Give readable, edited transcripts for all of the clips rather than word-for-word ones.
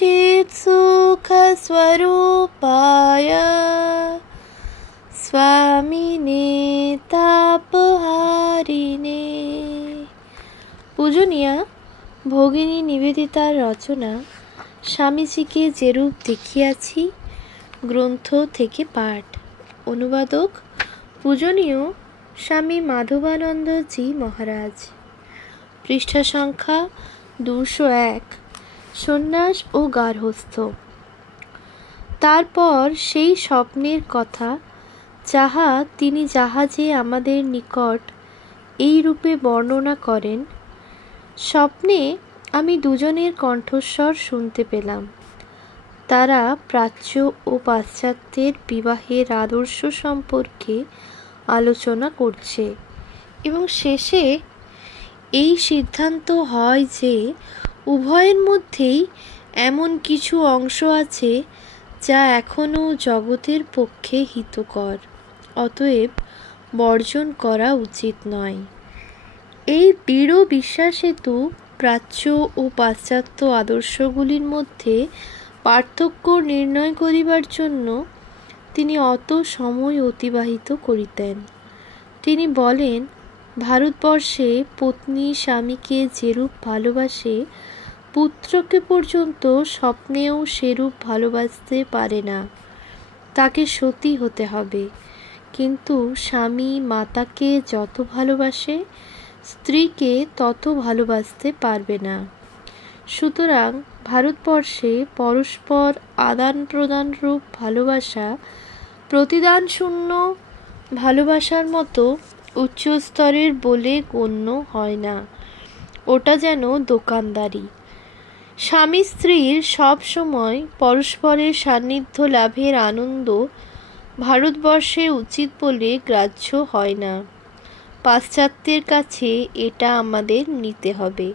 चित् सुखस्वरूपाय स्वामिने तापहारिणे। পূজনীয়া ভগিনী নিবেদিতার রচনা স্বামীজিকে যেরূপ দেখিয়াছি গ্রন্থ থেকে পাঠ। অনুবাদক পূজনীয় স্বামী মাধবানন্দজি মহারাজ। পৃষ্ঠা সংখ্যা 201। সন্ন্যাস ও গার্হস্থ্য। তারপর সেই স্বপ্নের কথা যাহা তিনি জাহাজে আমাদের নিকট এই রূপে বর্ণনা করেন। স্বপ্নে আমি দুজনের কণ্ঠস্বর শুনতে পেলাম। তারা প্রাচ্য ও পাশ্চাত্যের বিবাহের আদর্শ সম্পর্কে আলোচনা করছে এবং শেষে এই সিদ্ধান্ত হয় যে উভয়ের মধ্যেই এমন কিছু অংশ আছে যা এখনও জগতের পক্ষে হিতকর, অতএব বর্জন করা উচিত নয়। এই দৃঢ় বিশ্বাস হেতু প্রাচ্য ও পাশ্চাত্য আদর্শগুলির মধ্যে পার্থক্য নির্ণয় করিবার জন্য তিনি অত সময় অতিবাহিত করিতেন। তিনি বলেন, ভারতবর্ষে পত্নী স্বামীকে যেরূপ ভালোবাসে, পুত্রকে পর্যন্ত স্বপ্নেও সেরূপ ভালোবাসতে পারে না। তাকে সতী হতে হবে। কিন্তু স্বামী মাতাকে যত ভালোবাসে, স্ত্রীকে তত ভালোবাসতে পারবে না। সুতরাং ভারতবর্ষে পরস্পর আদান প্রদান রূপ ভালোবাসা প্রতিদান শূন্য ভালোবাসার মতো উচ্চ স্তরের বলে গণ্য হয় না। ওটা যেন দোকানদারি। স্বামী স্ত্রীর সব সময় পরস্পরের সান্নিধ্য লাভের আনন্দ ভারতবর্ষে উচিত বলে গ্রাহ্য হয় না। পাশ্চাত্যের কাছে এটা আমাদের নিতে হবে।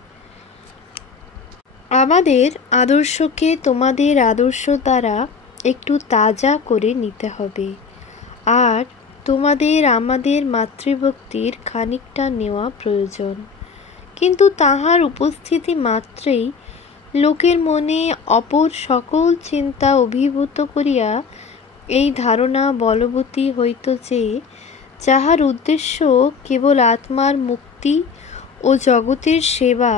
আমাদের আদর্শকে তোমাদের আদর্শ দ্বারা একটু তাজা করে নিতে হবে, আর তোমাদের আমাদের মাতৃভক্তির খানিকটা নেওয়া প্রয়োজন। কিন্তু তাহার উপস্থিতি মাত্রেই লোকের মনে অপর সকল চিন্তা অভিভূত করিয়া এই ধারণা বলবতী হইত যে যাহার উদ্দেশ্য কেবল আত্মার মুক্তি ও জগতের সেবা,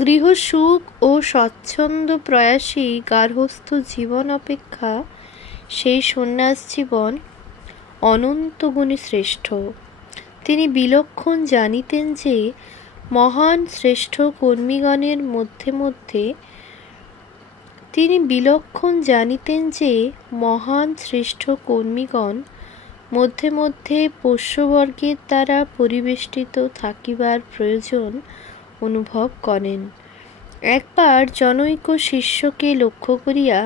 গৃহসুখ ও স্বচ্ছন্দ প্রয়াসী গার্হস্থ্য জীবন অপেক্ষা সেই সন্ন্যাস জীবন অনন্ত গুণে শ্রেষ্ঠ। তিনি বিলক্ষণ জানিতেন যে মহান শ্রেষ্ঠ কর্মীগণের মধ্যে মধ্যে পোষ্যবর্গের দ্বারা পরিবেষ্টিত থাকিবার প্রয়োজন অনুভব করেন। একবার জনৈক শিষ্যকে লক্ষ্য করিয়া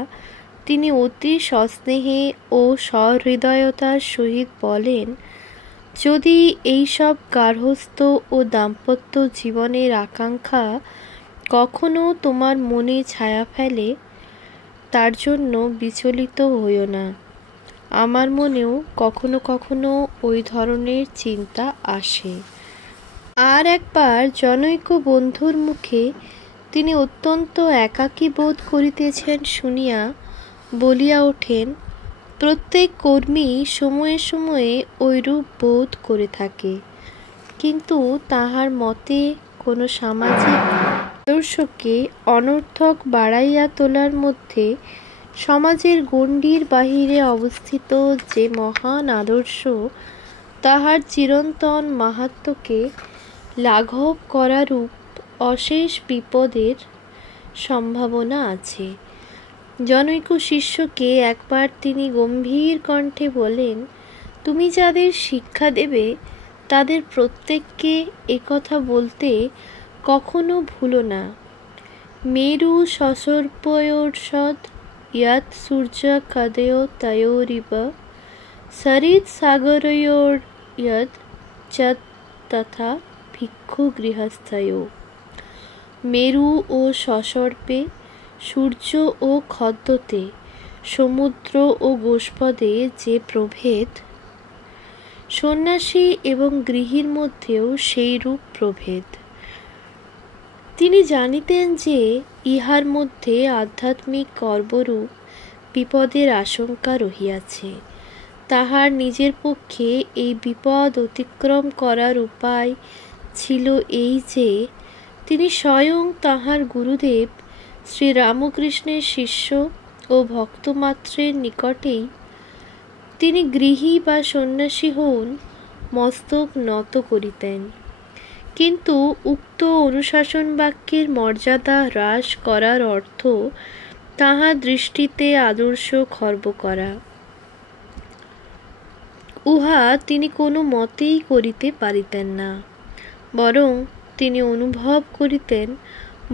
তিনি অতি সস্নেহে ও সহৃদয়তার সহিত বলেন, যদি এইসব গার্হস্থ্য ও দাম্পত্য জীবনের আকাঙ্ক্ষা কখনো তোমার মনে ছায়া ফেলে, তার জন্য বিচলিত হইও না। আমার মনেও কখনো কখনো ওই ধরনের চিন্তা আসে। আর একবার জনৈক বন্ধুর মুখে তিনি অত্যন্ত একাকী বোধ করিতেছেন শুনিয়া বলিয়া ওঠেন, প্রত্যেক কর্মী সময়ে সময়ে ঐরূপ বোধ করে থাকে, কিন্তু তাহার মতে কোনো সামাজিক আদর্শকে অনর্থক বাড়াইয়া তোলার মধ্যে সমাজের গণ্ডির বাহিরে অবস্থিত যে মহান আদর্শ, তাহার চিরন্তন মাহাত্ম্যকে লাঘব করারূপ অশেষ বিপদের সম্ভাবনা আছে। জনৈক শিষ্যকে একবার তিনি গম্ভীর কণ্ঠে বলেন, তুমি যাদের শিক্ষা দেবে তাদের প্রত্যেককে একথা বলতে কখনো ভুলো না, মেরু সসর্পয়োর্ষদ ইয়াত সূর্যাকাদয় তয়োরিব সরিৎ সাগরয়োর্যদ চত তথা ভিক্ষু গৃহস্থয়ো। মেরু ও সসর্পে, সূর্য ও খদ্যোতে, সমুদ্র ও গোষ্পদে যে প্রভেদ, সন্ন্যাসী এবং গৃহীর মধ্যেও সেই রূপ প্রভেদ। তিনি জানিতেন যে ইহার মধ্যে আধ্যাত্মিক কর্মরূপ বিপদের আশঙ্কা রহিয়াছে। তাহার নিজের পক্ষে এই বিপদ অতিক্রম করার উপায় ছিল এই যে, তিনি স্বয়ং তাহার গুরুদেব শ্রীরামকৃষ্ণের শিষ্য ও ভক্তমাত্রের নিকটেই তিনি গৃহী বা সন্ন্যাসী হউন মস্তক নত করিতেন। কিন্তু উক্ত অনুশাসন বাক্যের মর্যাদা হ্রাস করার অর্থ তাহার দৃষ্টিতে আদর্শ খর্ব করা, উহা তিনি কোনো মতেই করিতে পারিতেন না। বরং তিনি অনুভব করিতেন,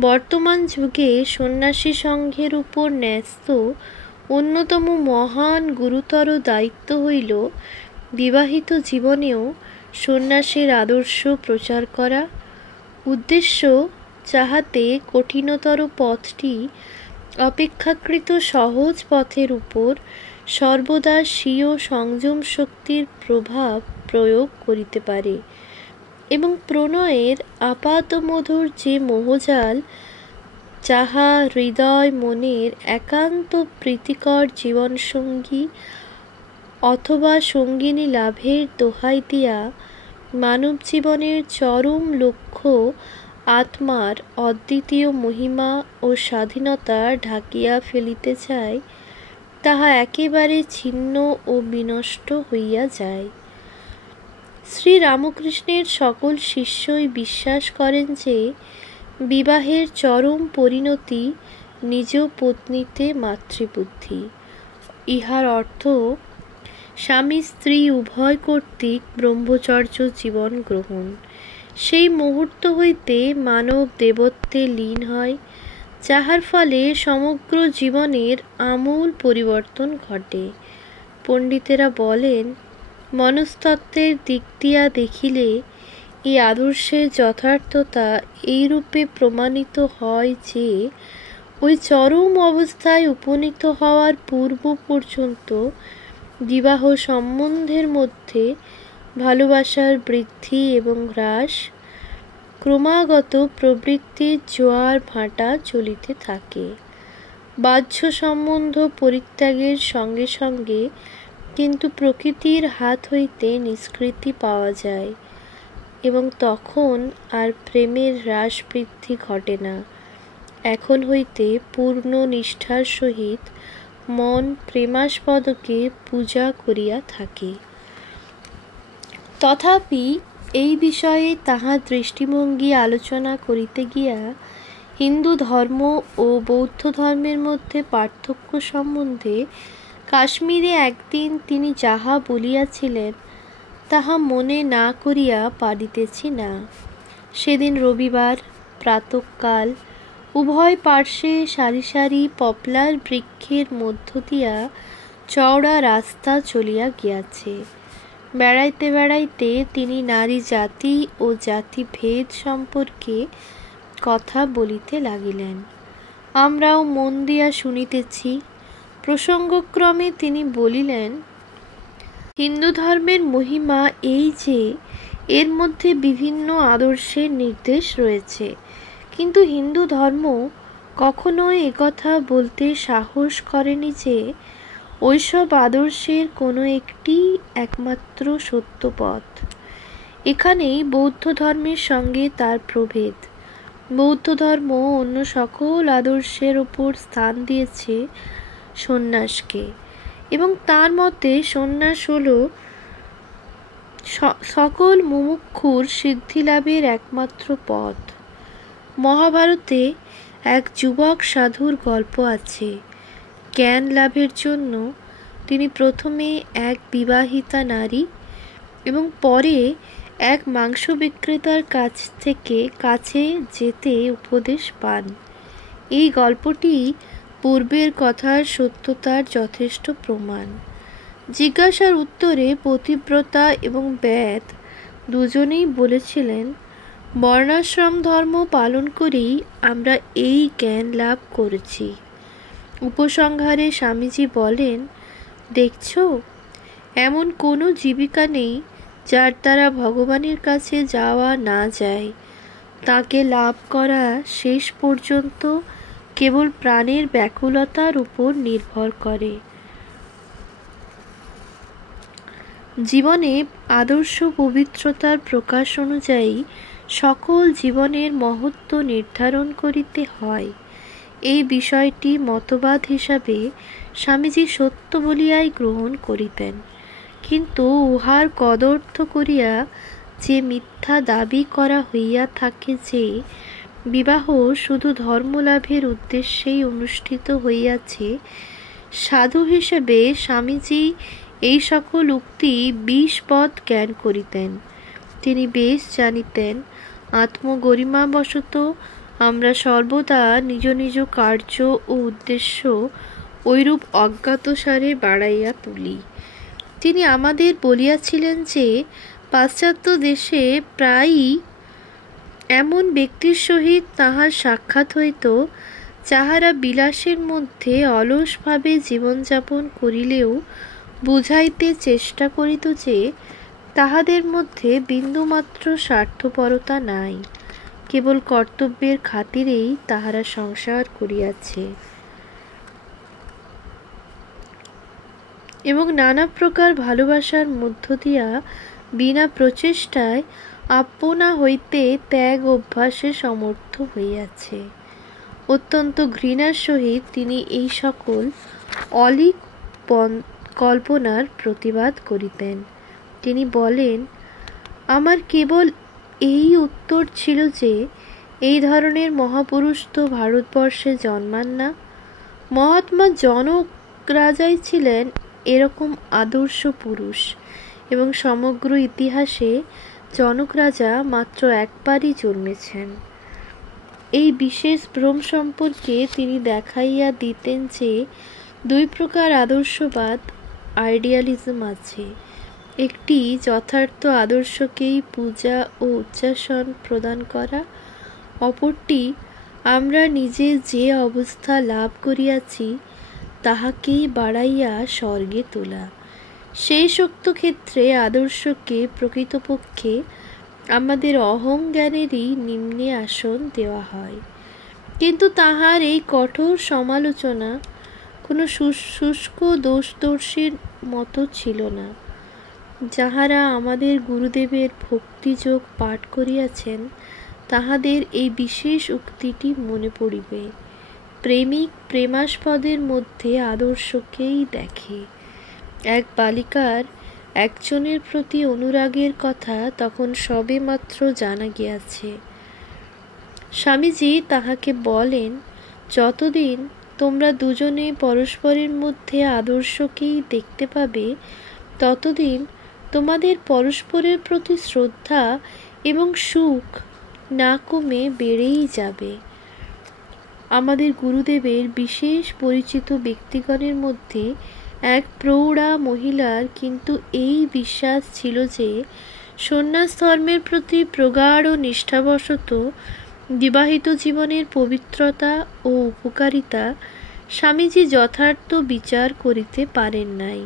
বর্তমান যুগে সন্ন্যাসী সংঘের উপর ন্যস্ত অন্যতম মহান গুরুতর দায়িত্ব হইল বিবাহিত জীবনেও সন্ন্যাসের আদর্শ প্রচার করা, উদ্দেশ্য যাহাতে কঠিনতর পথটি অপেক্ষাকৃত সহজ পথের উপর সর্বদা স্বীয় সংযম শক্তির প্রভাব প্রয়োগ করিতে পারে এবং প্রণয়ের আপাতমধুর যে মোহজাল, যাহা হৃদয় মনের একান্ত প্রীতিকর জীবনসঙ্গী অথবা সঙ্গিনী লাভের দোহাই দিয়া মানব জীবনের চরম লক্ষ্য আত্মার অদ্বিতীয় মহিমা ও স্বাধীনতা ঢাকিয়া ফেলিতে চায়, তাহা একেবারে ছিন্ন ও বিনষ্ট হইয়া যায়। শ্রীরামকৃষ্ণের সকল শিষ্যই বিশ্বাস করেন যে, বিবাহের চরম পরিণতি নিজ পত্নীতে মাতৃবুদ্ধি। ইহার অর্থ স্বামী স্ত্রী উভয় কর্তৃক ব্রহ্মচর্য জীবন গ্রহণ। সেই মুহূর্ত হইতে মানব দেবত্বে লীন হয়, যাহার ফলে সমগ্র জীবনের আমূল পরিবর্তন ঘটে। পণ্ডিতেরা বলেন, মনস্তত্ত্বের দিক দিয়া দেখিলে এই আদর্শের যথার্থতা এইরূপে প্রমাণিত হয় যে, ওই চরম অবস্থায় উপনীত হওয়ার পূর্ব পর্যন্ত বিবাহ সম্বন্ধের মধ্যে ভালোবাসার বৃদ্ধি এবং হ্রাস, ক্রমাগত প্রবৃত্তির জোয়ার ভাটা চলিতে থাকে। বাহ্য সম্বন্ধ পরিত্যাগের সঙ্গে সঙ্গে কিন্তু প্রকৃতির হাত হইতে নিষ্কৃতি পাওয়া যায় এবং তখন আর প্রেমের হ্রাস বৃদ্ধি ঘটে না। এখন হইতে পূর্ণ নিষ্ঠার সহিত মন প্রেমাস্পদকে পূজা করিয়া থাকে। তথাপি এই বিষয়ে তাহার দৃষ্টিভঙ্গি আলোচনা করিতে গিয়া হিন্দু ধর্ম ও বৌদ্ধ ধর্মের মধ্যে পার্থক্য সম্বন্ধে কাশ্মীরে একদিন তিনি যাহা বলিয়াছিলেন, তাহা মনে না করিয়া পারিতেছি না। সেদিন রবিবার প্রাতঃকাল উভয় পার্শ্বে সারি সারি পপলার বৃক্ষের মধ্য দিয়া চওড়া রাস্তা চলিয়া গিয়াছে। বেড়াইতে বেড়াইতে তিনি নারী জাতি ও জাতিভেদ সম্পর্কে কথা বলিতে লাগিলেন। আমরাও মন দিয়া শুনিতেছি। প্রসঙ্গক্রমে তিনি বলিলেন, হিন্দু ধর্মের মহিমা এই যে, এর মধ্যে বিভিন্ন আদর্শের নির্দেশ রয়েছে, কিন্তু হিন্দু ধর্ম কখনোই একথা বলতে সাহস করেনি যে ওইসব আদর্শের কোনো একটি একমাত্র সত্য পথ। এখানেই বৌদ্ধ ধর্মের সঙ্গে তার প্রভেদ। বৌদ্ধ ধর্ম অন্য সকল আদর্শের ওপর স্থান দিয়েছে সন্ন্যাসকে, এবং তার মতে সন্ন্যাস হল সকল মুমুক্ষুর সিদ্ধিলাভের একমাত্র পথ। মহাভারতে এক যুবক সাধুর গল্প আছে। জ্ঞান লাভের জন্য তিনি প্রথমে এক বিবাহিতা নারী এবং পরে এক মাংস বিক্রেতার কাছে যেতে উপদেশ পান। এই গল্পটি পূর্বের কথার সত্যতার যথেষ্ট প্রমাণ। জিজ্ঞাসার উত্তরে পতিব্রতা এবং ব্যাদ দুজনেই বলেছিলেন, বর্ণাশ্রম ধর্ম পালন করেই আমরা এই জ্ঞান লাভ করেছি। উপসংহারে স্বামীজি বলেন, দেখছ, এমন কোনো জীবিকা নেই যার দ্বারা ভগবানের কাছে যাওয়া না যায়। তাকে লাভ করা শেষ পর্যন্ত কেবল প্রাণের ব্যাকুলতার উপর নির্ভর করে। জীবনে আদর্শ পবিত্রতার প্রকাশ অনুযায়ী সকল জীবনের মহত্ব নির্ধারণ করিতে হয়। এই বিষয়টি মতবাদ হিসাবে স্বামীজি সত্য বলিয়াই গ্রহণ করিতেন, কিন্তু উহার কদর্থ করিয়া যে মিথ্যা দাবি করা হইয়া থাকে যে বিবাহ শুধু ধর্মলাভের উদ্দেশ্যেই অনুষ্ঠিত হইয়াছে, সাধু হিসেবে স্বামীজি এই সকল উক্তি বিষবৎ জ্ঞান করিতেন। তিনি বেশ জানিতেন, আত্মগরিমাবশত আমরা সর্বদা নিজ নিজ কার্য ও উদ্দেশ্য ঐরূপ অজ্ঞাতসারে বাড়াইয়া তুলি। তিনি আমাদের বলিয়াছিলেন যে পাশ্চাত্য দেশে প্রায়ই এমন ব্যক্তির সহিত তাহার সাক্ষাৎ হইত, যাহারা বিলাসের মধ্যে অলসভাবে জীবনযাপন করিলেও বুঝাইতে চেষ্টা করিত যে তাহাদের মধ্যে বিন্দুমাত্র স্বার্থপরতা নাই, কেবল কর্তব্যের খাতিরেই তাহারা সংসার করিয়াছে, এবং নানা প্রকার ভালোবাসার মধ্য দিয়া বিনা প্রচেষ্টায় আপনা হইতে ত্যাগ অভ্যাসে সমর্থ হইয়াছে। অত্যন্ত ঘৃণার সহিত তিনি এই সকল অলীক কল্পনার প্রতিবাদ করিতেন। তিনি বলেন, আমার কেবল এই উত্তর ছিল যে এই ধরনের মহাপুরুষ তো ভারতবর্ষে জন্মান না। মহাত্মা জনক রাজাই ছিলেন এরকম আদর্শ পুরুষ, এবং সমগ্র ইতিহাসে জনক রাজা মাত্র একবারই জন্মেছেন। এই বিশেষ ভ্রম সম্পর্কে তিনি দেখাইয়া দিতেন যে দুই প্রকার আদর্শবাদ আইডিয়ালিজম আছে। একটি যথার্থ আদর্শকেই পূজা ও উচ্চাসন প্রদান করা, অপরটি আমরা নিজে যে অবস্থা লাভ করিয়াছি তাহাকেই বাড়াইয়া স্বর্গে তোলা। সেই শক্ত ক্ষেত্রে আদর্শকে প্রকৃতপক্ষে আমাদের অহং জ্ঞানেরই নিম্নে আসন দেওয়া হয়, কিন্তু তাহার এই কঠোর সমালোচনা কোনো শুষ্ক দোষদর্শীর মতো ছিল না। যাহারা আমাদের গুরুদেবের ভক্তিযোগ পাঠ করিয়াছেন তাহাদের এই বিশেষ উক্তিটি মনে পড়িবে। প্রেমিক প্রেমাস্পদের মধ্যে আদর্শকেই দেখে। এক বালিকার একজনের প্রতি অনুরাগের কথা তখন সবে মাত্র জানা গিয়াছে। স্বামীজি তাহাকে বলেন, যতদিন তোমরা দুজনে পরস্পরের মধ্যে আদর্শকেই দেখতে পাবে, ততদিন তোমাদের পরস্পরের প্রতি শ্রদ্ধা এবং সুখ না কমে বেড়েই যাবে। আমাদের গুরুদেবের বিশেষ পরিচিত ব্যক্তিগণের মধ্যে এক প্রৌঢ়া মহিলার কিন্তু এই বিশ্বাস ছিল যে সন্ন্যাস ধর্মের প্রতি প্রগাঢ় নিষ্ঠাবশত বিবাহিত জীবনের পবিত্রতা ও উপকারিতা স্বামীজি যথার্থ বিচার করিতে পারেন নাই।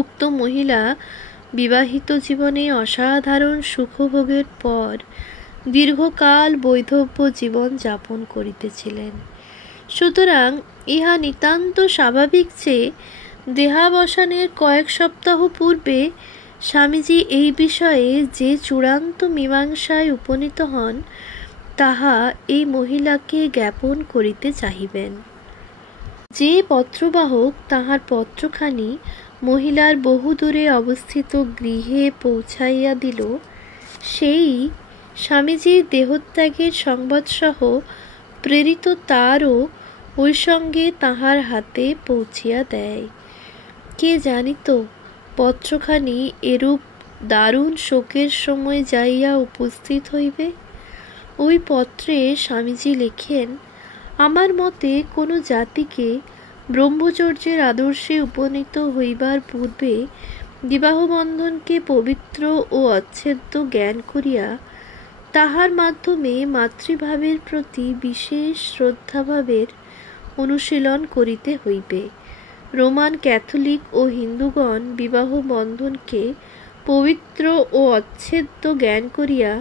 উক্ত মহিলা বিবাহিত জীবনে অসাধারণ সুখভোগের পর দীর্ঘকাল বৈধব্য জীবন যাপন করিতেছিলেন। সুতরাং ইহা নিতান্ত স্বাভাবিক যে দেহাবসানের কয়েক সপ্তাহ পূর্বে স্বামীজি এই বিষয়ে যে চূড়ান্ত মীমাংসায় উপনীত হন তাহা এই মহিলাকে জ্ঞাপন করিতে চাহিবেন। যে পত্রবাহক তাহার পত্রখানি মহিলার বহুদূরে অবস্থিত গৃহে পৌঁছাইয়া দিল, সেই স্বামীজির দেহত্যাগের সংবাদসহ প্রেরিত তারও ওই সঙ্গে তাহার হাতে পৌঁছিয়া দেয়। কে জানিত পত্রখানি এরূপ দারুণ শোকের সময় যাইয়া উপস্থিত হইবে। ওই পত্রে স্বামীজি লেখেন, আমার মতে কোনো জাতিকে ব্রহ্মচর্যের আদর্শে উপনীত হইবার পূর্বে বিবাহবন্ধনকে পবিত্র ও অচ্ছেদ্য জ্ঞান করিয়া তাহার মাধ্যমে মাতৃভাবের প্রতি বিশেষ শ্রদ্ধাভাবের অনুশীলন করিতে হইবে। রোমান ক্যাথলিক ও হিন্দুগণ বিবাহ বন্ধনকে পবিত্র ও অচ্ছেদ্য জ্ঞান করিয়া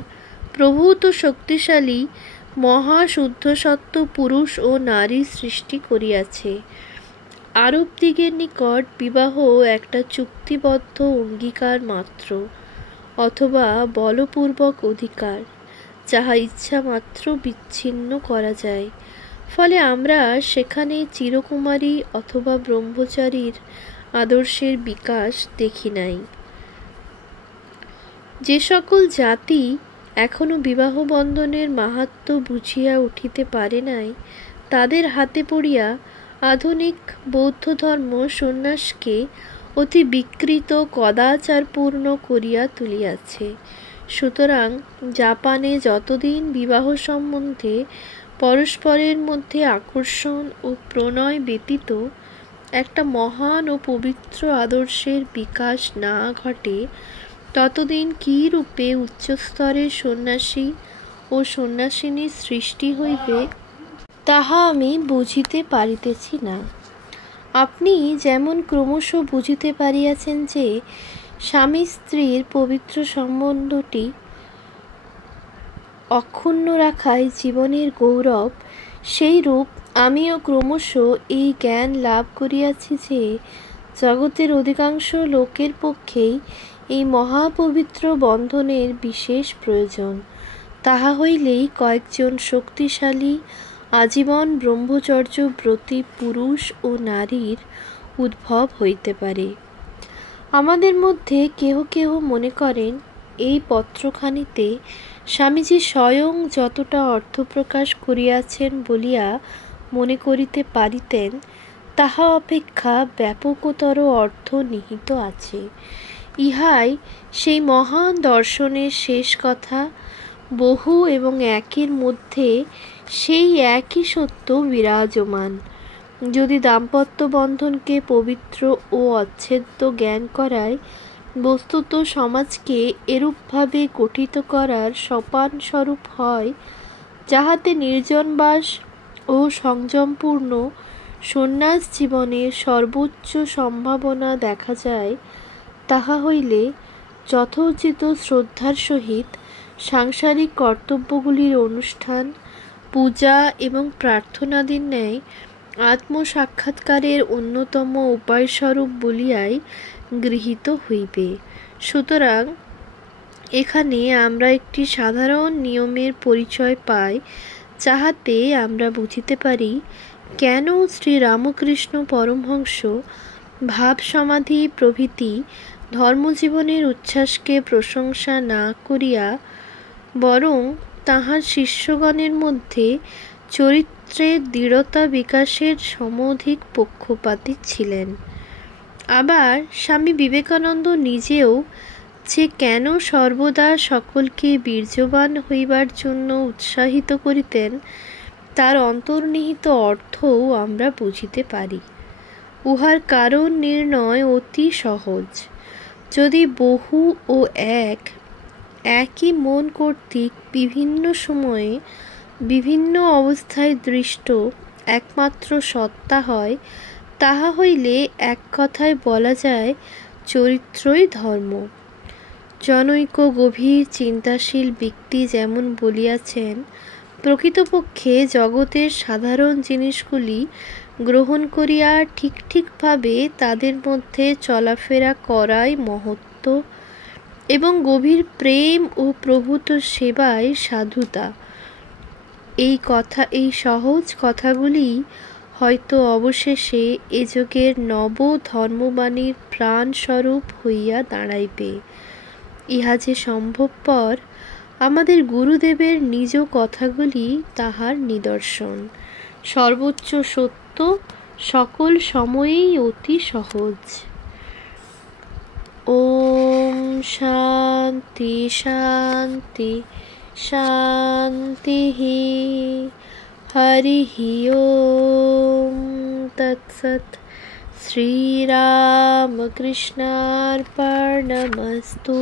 প্রভূত শক্তিশালী মহা শুদ্ধ সত্ত্ব পুরুষ ও নারী সৃষ্টি করিয়াছে। আরবদিগের নিকট বিবাহ একটা চুক্তিবদ্ধ অঙ্গীকার মাত্র, অথবা বলপূর্বক অধিকার, যাহা ইচ্ছা মাত্র বিচ্ছিন্ন করা যায়। ফলে আমরা সেখানে চিরকুমারী অথবা ব্রহ্মচারীর আদর্শের বিকাশ দেখি নাই। যে সকল জাতি এখনও বিবাহ বন্ধনের মাহাত্ম্য বুঝিয়া উঠিতে পারে নাই, তাদের হাতে পড়িয়া আধুনিক বৌদ্ধ ধর্ম সন্ন্যাসকে অতি বিকৃত কদাচারপূর্ণ করিয়া তুলিয়াছে। সুতরাং জাপানে যতদিন বিবাহ সম্বন্ধে পরস্পরের মধ্যে আকর্ষণ ও প্রণয় ব্যতীত একটা মহান ও পবিত্র আদর্শের বিকাশ না ঘটে, ততদিন কী রূপে উচ্চস্তরের সন্ন্যাসী ও সন্ন্যাসিনীর সৃষ্টি হইবে, তাহা আমি বুঝিতে পারিতেছি না। আপনি যেমন ক্রমশ বুঝিতে পারিয়াছেন যে স্বামী স্ত্রীর পবিত্র সম্বন্ধটি অক্ষুণ্ণ রাখাই জীবনের গৌরব, সেইরূপ আমিও ক্রমশ এই জ্ঞান লাভ করিয়াছি যে জগতের অধিকাংশ লোকের পক্ষেই এই মহাপবিত্র বন্ধনের বিশেষ প্রয়োজন। তাহা হইলেই কয়েকজন শক্তিশালী আজীবন ব্রহ্মচর্য ব্রতী পুরুষ ও নারীর উদ্ভব হইতে পারে। আমাদের মধ্যে কেহ কেহ মনে করেন, এই পত্রখানিতে স্বামীজি স্বয়ং যতটা অর্থ প্রকাশ করিয়াছেন বলিয়া মনে করিতে পারিতেন, তাহা অপেক্ষা ব্যাপকতর অর্থ নিহিত আছে। ইহাই সেই মহান দর্শনের শেষ কথা। বহু এবং একের মধ্যে সেই একই সত্য বিরাজমান। যদি দাম্পত্য বন্ধনকে পবিত্র ও অচ্ছেদ্য জ্ঞান করায়, বস্তুত সমাজকে এরূপভাবে গঠিত করার সোপানস্বরূপ হয়, যাহাতে নির্জনবাস ও সংযমপূর্ণ সন্ন্যাস জীবনের সর্বোচ্চ সম্ভাবনা দেখা যায়, তাহা হইলে যথোচিত শ্রদ্ধার সহিত সাংসারিক কর্তব্যগুলির অনুষ্ঠান, পূজা এবং প্রার্থনাদির ন্যায় আত্মসাক্ষাৎকারের অন্যতম উপায়স্বরূপ বলিয়াই গৃহীত হইবে। সুতরাং এখানে আমরা একটি সাধারণ নিয়মের পরিচয় পাই, যাহাতে আমরা বুঝিতে পারি কেন শ্রীরামকৃষ্ণ পরমহংস ভাব সমাধি প্রভৃতি ধর্মজীবনের উচ্ছ্বাসকে প্রশংসা না করিয়া বরং তাঁহার শিষ্যগণের মধ্যে চরিত্রের দৃঢ়তা বিকাশের সমধিক পক্ষপাতী ছিলেন। আবার স্বামী বিবেকানন্দ নিজেও যে কেন সর্বদা সকলকে বীর্যবান হইবার জন্য উৎসাহিত করিতেন, তার অন্তর্নিহিত অর্থও আমরা বুঝিতে পারি। উহার কারণ নির্ণয় অতি সহজ। যদি বহু ও একই মন কর্তৃক বিভিন্ন সময়ে বিভিন্ন অবস্থায় দৃষ্ট একমাত্র সত্তা হয়, তাহা হইলে এক কথায় বলা যায় চরিত্রই ধর্ম। জনৈক গভীর চিন্তাশীল ব্যক্তি যেমন বলিয়াছেন, প্রকৃতপক্ষে জগতের সাধারণ জিনিসগুলি গ্রহণ করিয়া ঠিকভাবে তাদের মধ্যে চলাফেরা করাই মহত্ত্ব, এবং গভীর প্রেম ও প্রভূত সেবাই সাধুতা। এই সহজ কথাগুলি হয়তো অবশেষে এ যুগের নব ধর্মবাণীর প্রাণস্বরূপ হইয়া দাঁড়াইবে। ইহা যে সম্ভবপর, আমাদের গুরুদেবের নিজ কথাগুলি তাহার নিদর্শন। সর্বোচ্চ সত্য সকল সময়েই অতি সহজ। ওম শান্তি শান্তি শান্তি। হরিঃ ওম তৎসৎ। শ্রীরামকৃষ্ণার্পণমস্তু।